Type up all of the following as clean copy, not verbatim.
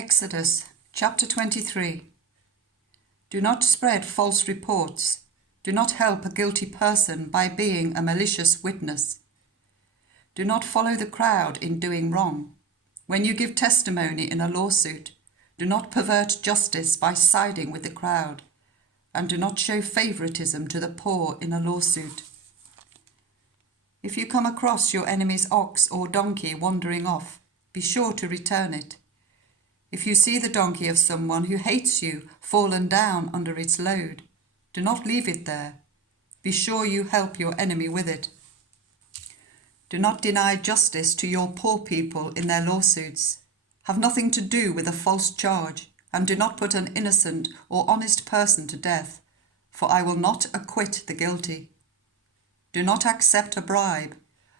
Exodus chapter 23. Do not spread false reports. Do not help a guilty person by being a malicious witness. Do not follow the crowd in doing wrong. When you give testimony in a lawsuit, do not pervert justice by siding with the crowd, and do not show favoritism to the poor in a lawsuit. If you come across your enemy's ox or donkey wandering off, be sure to return it. If you see the donkey of someone who hates you fallen down under its load, do not leave it there. Be sure you help your enemy with it. Do not deny justice to your poor people in their lawsuits. Have nothing to do with a false charge, and do not put an innocent or honest person to death, for I will not acquit the guilty. Do not accept a bribe,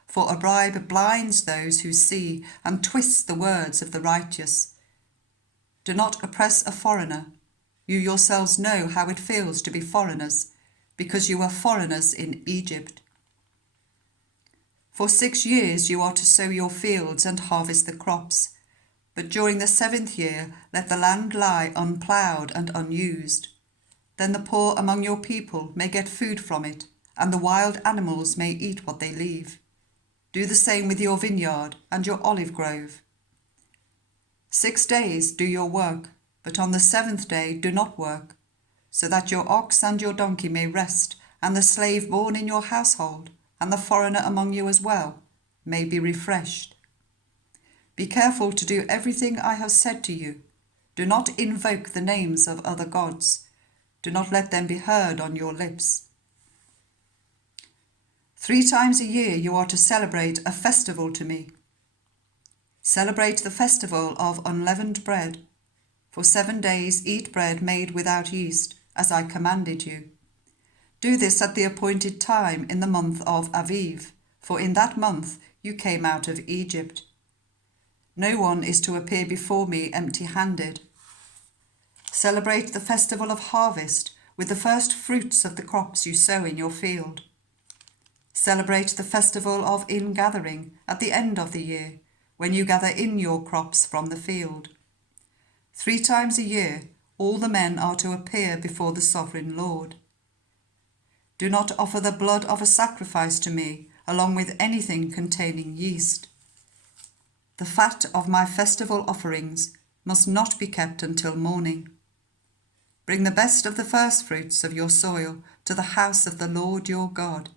for a bribe blinds those who see and twists the words of the righteous. Do not oppress a foreigner. You yourselves know how it feels to be foreigners, because you were foreigners in Egypt. For 6 years you are to sow your fields and harvest the crops, but during the 7th year let the land lie unploughed and unused. Then the poor among your people may get food from it, and the wild animals may eat what they leave. Do the same with your vineyard and your olive grove. 6 days do your work, but on the 7th day do not work, so that your ox and your donkey may rest, and the slave born in your household, and the foreigner among you as well, may be refreshed. Be careful to do everything I have said to you. Do not invoke the names of other gods. Do not let them be heard on your lips. 3 times a year you are to celebrate a festival to me. Celebrate the festival of unleavened bread. For 7 days eat bread made without yeast, as I commanded you. Do this at the appointed time in the month of Aviv, for in that month you came out of Egypt. No one is to appear before me empty-handed. Celebrate the festival of harvest with the first fruits of the crops you sow in your field. Celebrate the festival of ingathering at the end of the year, when you gather in your crops from the field. 3 times a year all the men are to appear before the sovereign Lord. Do not offer the blood of a sacrifice to me along with anything containing yeast. The fat of my festival offerings must not be kept until morning. Bring the best of the firstfruits of your soil to the house of the Lord your God.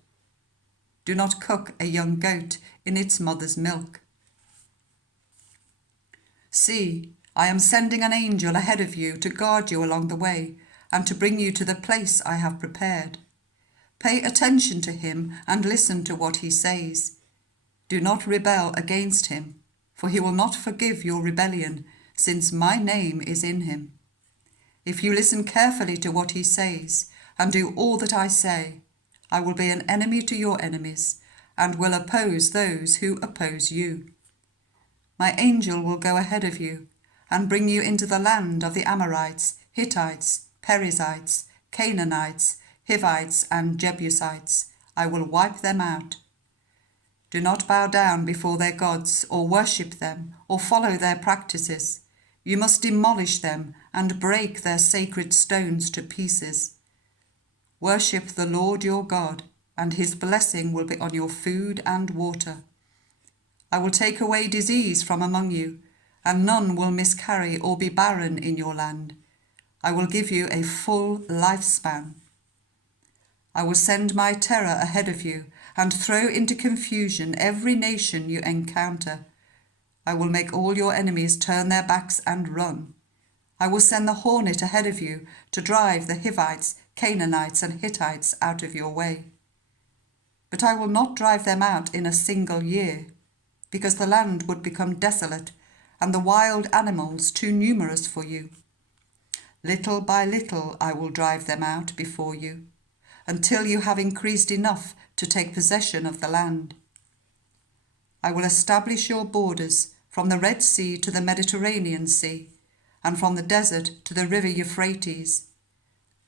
Do not cook a young goat in its mother's milk. See, I am sending an angel ahead of you to guard you along the way and to bring you to the place I have prepared. Pay attention to him and listen to what he says. Do not rebel against him, for he will not forgive your rebellion, since my name is in him. If you listen carefully to what he says and do all that I say, I will be an enemy to your enemies and will oppose those who oppose you. My angel will go ahead of you and bring you into the land of the Amorites, Hittites, Perizzites, Canaanites, Hivites, and Jebusites. I will wipe them out. Do not bow down before their gods or worship them or follow their practices. You must demolish them and break their sacred stones to pieces. Worship the Lord your God, and his blessing will be on your food and water. I will take away disease from among you, and none will miscarry or be barren in your land. I will give you a full lifespan. I will send my terror ahead of you and throw into confusion every nation you encounter. I will make all your enemies turn their backs and run. I will send the hornet ahead of you to drive the Hivites, Canaanites, and Hittites out of your way. But I will not drive them out in a single year, because the land would become desolate and the wild animals too numerous for you. Little by little I will drive them out before you, until you have increased enough to take possession of the land. I will establish your borders from the Red Sea to the Mediterranean Sea, and from the desert to the river Euphrates.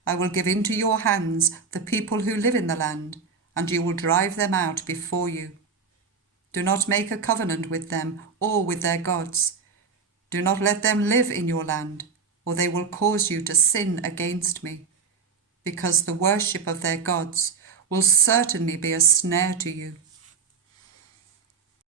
I will give into your hands the people who live in the land, and you will drive them out before you. Do not make a covenant with them or with their gods. Do not let them live in your land, or they will cause you to sin against me, because the worship of their gods will certainly be a snare to you.